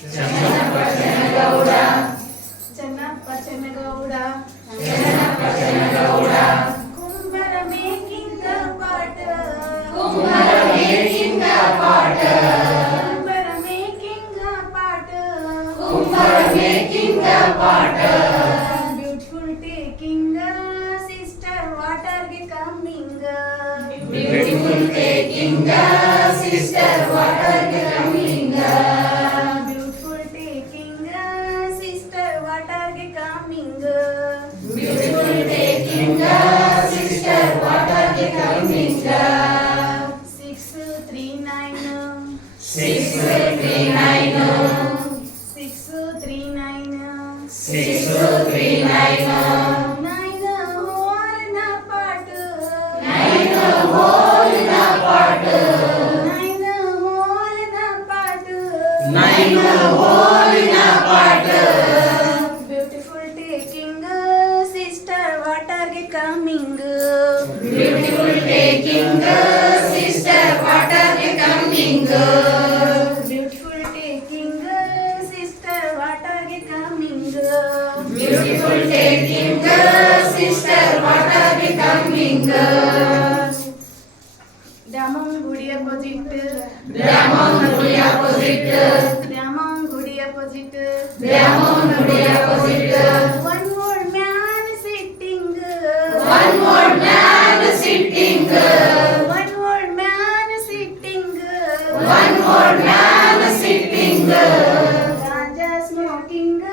ಚೆನ್ನಪ್ಪ ಚೆನ್ನಗೌಡ ಚೆನ್ನಪ್ಪ ಚೆನ್ನಗೌಡ ಚೆನ್ನಪ್ಪ ಚೆನ್ನಗೌಡ ಕುಂಬರ making pot ಕುಂಬರ making pot ಕುಂಬರ ಮೇಕಿಂಗ್ ಪಾಟ ಕುಂಬರ making pot beautiful taking sister ವಾಟರ್ಗೆ ಕಮ್ಮಿಂಗ್ ಬ್ಯೂಟಿಫುಲ್ ಟೇಕಿಂಗ್ ಸಿಸ್ಟರ್ ವಾಟರ್ಗೆ ಕಮ್ಮಿಂಗ್ ಬ್ಯೂಟಿಫುಲ್ ಟೇಕಿಂಗ್ ಸಿಸ್ಟರ್ ವಾಟರ್ಗೆ ಕಮ್ಮಿಂಗ್ ಬ್ಯೂಟಿಫುಲ್ ಟೇಕಿಂಗ್ ಸಿಸ್ಟರ್ ವಾಟರ್ಗೆ ಕಮ್ಮಿಂಗ್ 639 639 639 639 ಹೋಲಿನ ಪಾಟ ನೈನ ಹೋಲಿನ ಪಾಟ ಹೋಲಿನ ಪಾಟ ನೈನ ಹೋಲಿನ ಪಾಟ ಬ್ಯೂಟಿಫುಲ್ ಟೇಕಿಂಗ್ ಸಿಸ್ಟರ್ ವಾಟರ್ಗೆ ಕಮ್ಮಿಂಗ್ ಬ್ಯೂಟಿಫುಲ್ ಟೇಕಿಂಗ್ ಸಿಸ್ಟರ್ ವಾಟರ್ಗೆ ಕಮ್ಮಿಂಗ್ ಬ್ಯೂಟಿಫುಲ್ ಟೇಕಿಂಗ್ ಸಿಸ್ಟರ್ ವಾಟರ್ಗೆ ಕಮ್ಮಿಂಗ್ ಬ್ಯೂಟಿಫುಲ್ ಟೇಕಿಂಗ್ ಸಿಸ್ಟರ್ ವಾಟರ್ಗೆ ಕಮ್ಮಿಂಗ್ ದ್ಯಾಮಂ ಗುಡಿ ಅಪೋಸಿಟ್ ದ್ಯಾಮವ್ವನ ಗುಡಿ ಅಪೋಸಿಟ್ ದ್ಯಾಮಂ ಗುಡಿ ಅಪೋಸಿಟ್ ದ್ಯಾಮವ್ವನ ಗುಡಿ opposite one more man sitting one more man sitting one more man sitting one more man sitting ganja smoking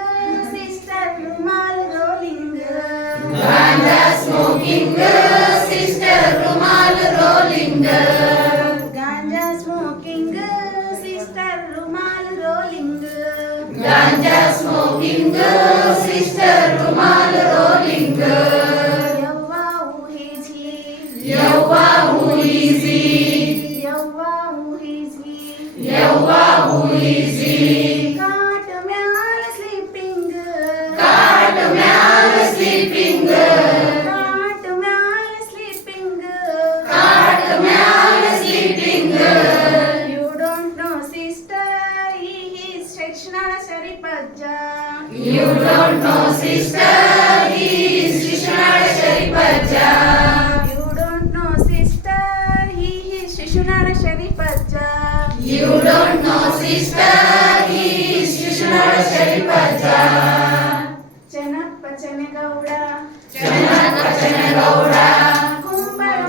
sister rumal rolling ganja smoking sister rumal rolling ganja smoking sister rumal rolling ganja smoking sister rumal rolling ಯವ್ವ ಊಹಿಸಿ ಯವ್ವ ಹೂಯಿಸಿ ಯವ್ವ ಊಹಿಸಿ ಯವ್ವ ಹೂಯಿಸಿ ಕಾಟ ಮ್ಯಾಲ ಸ್ಲೀಪಿಂಗ್ ಕಾಟ್ ಮ್ಯಾಲ ಸ್ಲೀಪಿಂಗ್ ಕಾಟ ಮ್ಯಾಲ ಸ್ಲೀಪಿಂಗ್ ಕಾಟ್ ಮ್ಯಾಲ sleeping you don't know sister ಈ ಶಿಕ್ಷಣ ಶರಿಪಜ್ಜ ಯು ಡೋಂಟ್ ನೋ ಸಿಸ್ಟರ್ ಈ ಶಿಶುನಾಳ ಶರೀಫಜ್ಜ ಯು ಡೋಂಟ್ ನೋ ಸಿಸ್ಟರ್ ಈ ಶಿಶುನಾಳ ಶರಿಪಜ್ಜ ಯು ಡೋಂಟ್ ನೋ ಸಿಸ್ಟರ್ ಈ ಶಿಶುನಾಳ ಶರೀಫಜ್ಜ ಚೆನ್ನಪ್ಪ ಚೆನ್ನಗೌಡ ಚೆನ್ನಪ್ಪ ಚೆನ್ನಗೌಡ ಕುಂಬಳ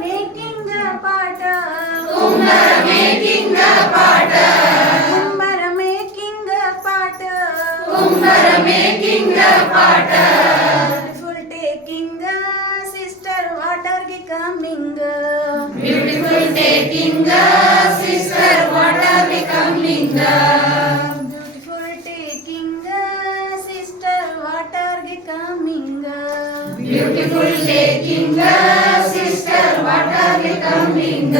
ಮೇಕಿಂಗ್ ಪಾಟ ಕುಂಬರ ಮೇಕಿಂಗ್ ಪಾಟ ಕುಂಬರ ಮೇಕಿಂಗ್ ಪಾಟ ಕುಂಬರ making pot beautiful taking sister ವಾಟರ್ಗೆ ಕಮ್ಮಿಂಗ್ ಬ್ಯೂಟಿಫುಲ್ ಟೇಕಿಂಗ್ ಸಿಸ್ಟರ್ ವಾಟರ್ಗೆ ಕಮ್ಮಿಂಗ್ ಬ್ಯೂಟಿಫುಲ್ ಟೇಕಿಂಗ್ ಸಿಸ್ಟರ್ ವಾಟರ್ಗೆ ಕಮ್ಮಿಂಗ್ ಬ್ಯೂಟಿಫುಲ್ ಟೇಕಿಂಗ್ ಸಿಸ್ಟರ್ ವಾಟರ್ಗೆ ಕಮ್ಮಿಂಗ್